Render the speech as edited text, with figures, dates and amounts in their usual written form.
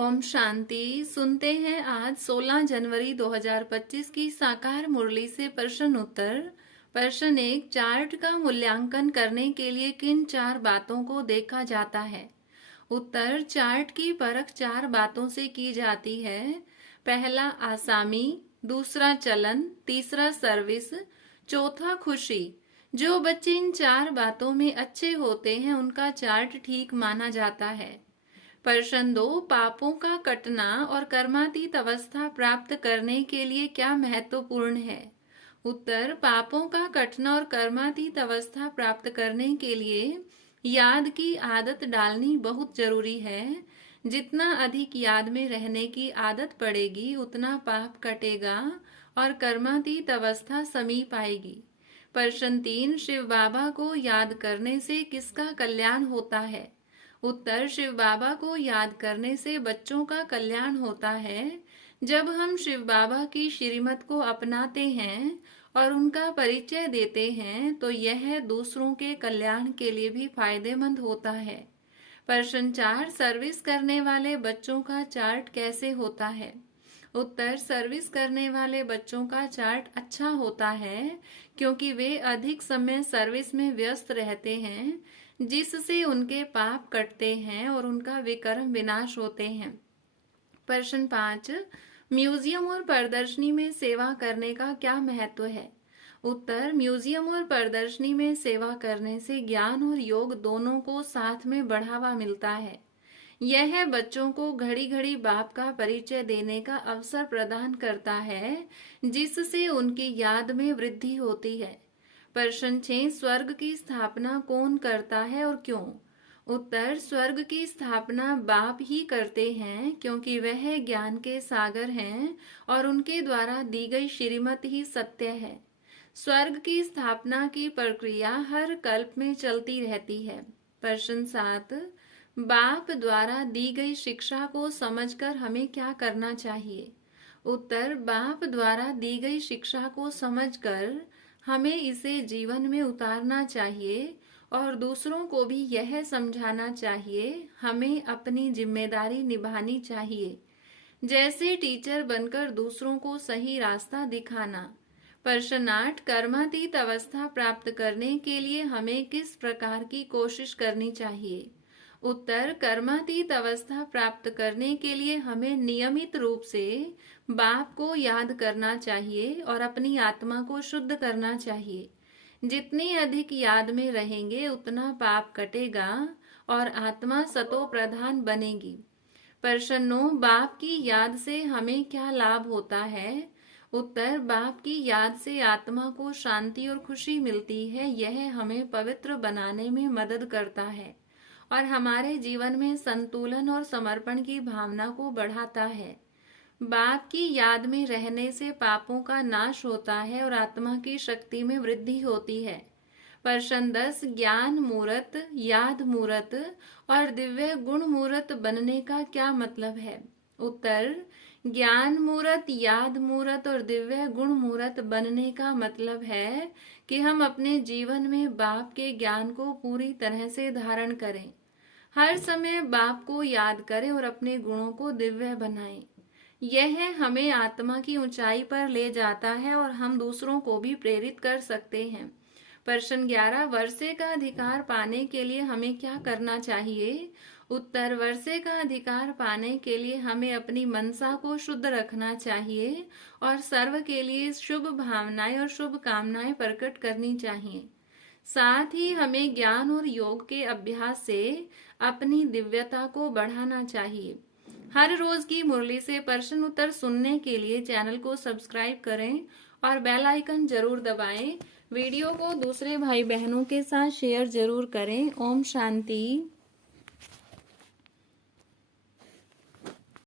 ओम शांति। सुनते हैं आज 16 जनवरी 2025 की साकार मुरली से प्रश्न उत्तर। प्रश्न 1, चार्ट का मूल्यांकन करने के लिए किन 4 बातों को देखा जाता है? उत्तर, चार्ट की परख 4 बातों से की जाती है। पहला आसामी, दूसरा चलन, तीसरा सर्विस, चौथा खुशी। जो बच्चे इन 4 बातों में अच्छे होते हैं उनका चार्ट ठीक माना जाता है। प्रश्न 2, पापों का कटना और कर्मातीत अवस्था प्राप्त करने के लिए क्या महत्वपूर्ण है? उत्तर, पापों का कटना और कर्मातीत अवस्था प्राप्त करने के लिए याद की आदत डालनी बहुत जरूरी है। जितना अधिक याद में रहने की आदत पड़ेगी उतना पाप कटेगा और कर्मातीत अवस्था समीप आएगी। प्रश्न 3, शिव बाबा को याद करने से किसका कल्याण होता है? उत्तर, शिव बाबा को याद करने से बच्चों का कल्याण होता है। जब हम शिव बाबा की श्रीमत को अपनाते हैं और उनका परिचय देते हैं तो यह दूसरों के कल्याण के लिए भी फायदेमंद होता है। प्रश्न 4, सर्विस करने वाले बच्चों का चार्ट कैसे होता है? उत्तर, सर्विस करने वाले बच्चों का चार्ट अच्छा होता है क्योंकि वे अधिक समय सर्विस में व्यस्त रहते हैं, जिससे उनके पाप कटते हैं और उनका विकर्म विनाश होते हैं। प्रश्न 5, म्यूजियम और प्रदर्शनी में सेवा करने का क्या महत्व है? उत्तर, म्यूजियम और प्रदर्शनी में सेवा करने से ज्ञान और योग दोनों को साथ में बढ़ावा मिलता है। यह बच्चों को घड़ी घड़ी बाप का परिचय देने का अवसर प्रदान करता है, जिससे उनकी याद में वृद्धि होती है। प्रश्न 6, स्वर्ग की स्थापना कौन करता है और क्यों? उत्तर, स्वर्ग की स्थापना बाप ही करते हैं क्योंकि वह ज्ञान के सागर हैं और उनके द्वारा दी गई श्रीमत ही सत्य है। स्वर्ग की स्थापना की प्रक्रिया हर कल्प में चलती रहती है। प्रश्न 7, बाप द्वारा दी गई शिक्षा को समझकर हमें क्या करना चाहिए? उत्तर, बाप द्वारा दी गई शिक्षा को समझकर हमें इसे जीवन में उतारना चाहिए और दूसरों को भी यह समझाना चाहिए। हमें अपनी जिम्मेदारी निभानी चाहिए, जैसे टीचर बनकर दूसरों को सही रास्ता दिखाना। प्रश्न 8, कर्मातीत अवस्था प्राप्त करने के लिए हमें किस प्रकार की कोशिश करनी चाहिए? उत्तर, कर्मातीत अवस्था प्राप्त करने के लिए हमें नियमित रूप से बाप को याद करना चाहिए और अपनी आत्मा को शुद्ध करना चाहिए। जितनी अधिक याद में रहेंगे उतना पाप कटेगा और आत्मा सतो प्रधान बनेगी। प्रश्न 9, बाप की याद से हमें क्या लाभ होता है? उत्तर, बाप की याद से आत्मा को शांति और खुशी मिलती है। यह हमें पवित्र बनाने में मदद करता है और हमारे जीवन में संतुलन और समर्पण की भावना को बढ़ाता है। बाप की याद में रहने से पापों का नाश होता है और आत्मा की शक्ति में वृद्धि होती है। प्रश्न 10, ज्ञान मूर्त, याद मूर्त और दिव्य गुण मूर्त बनने का क्या मतलब है? उत्तर, ज्ञान मूर्त, याद मूर्त और दिव्य गुण मूर्त बनने का मतलब है कि हम अपने जीवन में बाप के ज्ञान को पूरी तरह से धारण करें, हर समय बाप को याद करें और अपने गुणों को दिव्य बनाएं। यह हमें आत्मा की ऊंचाई पर ले जाता है और हम दूसरों को भी प्रेरित कर सकते हैं। प्रश्न 11, वर्षे का अधिकार पाने के लिए हमें क्या करना चाहिए? उत्तर, वर्षे का अधिकार पाने के लिए हमें अपनी मनसा को शुद्ध रखना चाहिए और सर्व के लिए शुभ भावनाएं और शुभ कामनाएं प्रकट करनी चाहिए। साथ ही हमें ज्ञान और योग के अभ्यास से अपनी दिव्यता को बढ़ाना चाहिए। हर रोज की मुरली से प्रश्न उत्तर सुनने के लिए चैनल को सब्सक्राइब करें और बेल आइकन जरूर दबाएं। वीडियो को दूसरे भाई बहनों के साथ शेयर जरूर करें। ओम शांति।